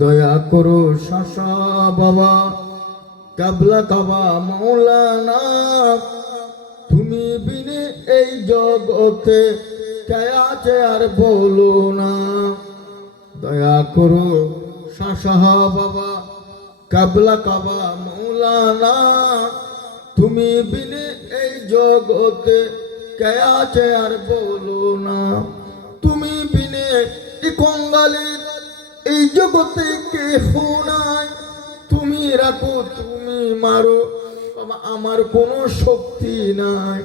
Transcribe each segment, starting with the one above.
দয়া করো শাসা বাবা, কাবলা কাবা মৌলানা। তুমি বিনে এই জগতে আছে আর বলো না। দয়া করো শাসা বাবা, কাবলা কাবা মৌলানা। তুমি বিনে এই জগতে আছে আর বলো না। তুমি জগতে কেহ নাই। তুমি রাখো, তুমি মারো আমার কোনো শক্তি নাই।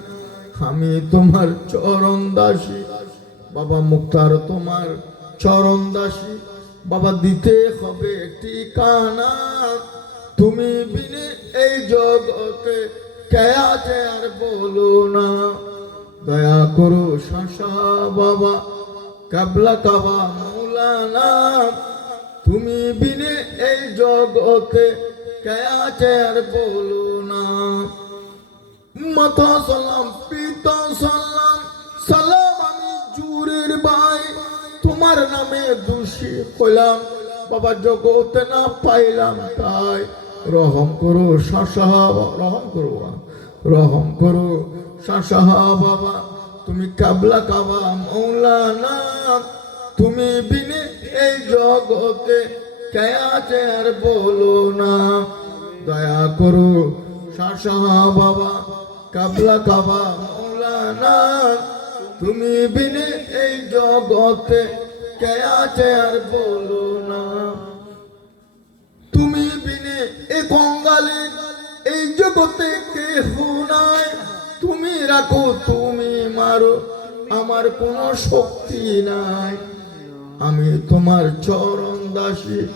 আমি তোমার চরণ দাসী। বাবা মুক্তার তোমার চরণ দাসী। বাবা দিতে হবে ঠিকানা। তুমি বিনে এই জগতে কে আছে আর বলো না। দয়া করো শাসা বাবা কাবলা কাবা মৌলানা। তুমি বিনে এই জগতে কে বলো না। মাতা সালাম, পিত সালাম সালাম আমি জুরের ভাই। তোমার নামে দোষী হইলাম, বাবা জগতে না পাইলাম তাই। রহম করো শাসা রহম করো রহম করো শাসা বাবা। তুমি কাবলা কাবা, মৌলানা তুমি বিনে এই জগতে কে আছে আর বলো না। দয়া করো শাসা বাবা, কাবলা কাবা, মৌলানা, তুমি বিনে এই জগতে কে আছে আর বলো না। তুমি বিনে এ কঙ্গালে, এই জগতে কেহ নাই। তুমি রাখো, তুমি মারো, আমার কোনো শক্তি নাই। আমি তোমার চরণ দাসী।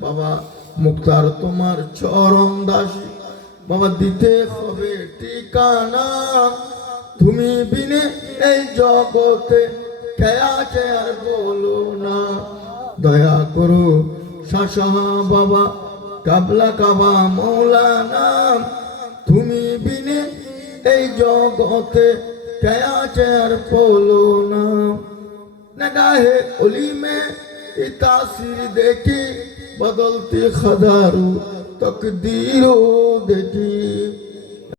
বাবা, মুক্তার তোমার চরণ দাসী। বাবা, দিতে হবে ঠিকানা। তুমি বিনে এই জগতে কে আছে আর বলো না। দয়া করো, শাসা বাবা, কাবলা কাবা মৌলানা। তুমি বিনে এই জগতে কে আছে আর বলো না। ہے علی میں تاثیر دیکھی بدلتی ہزاروں تقدیر ہو دیکھی۔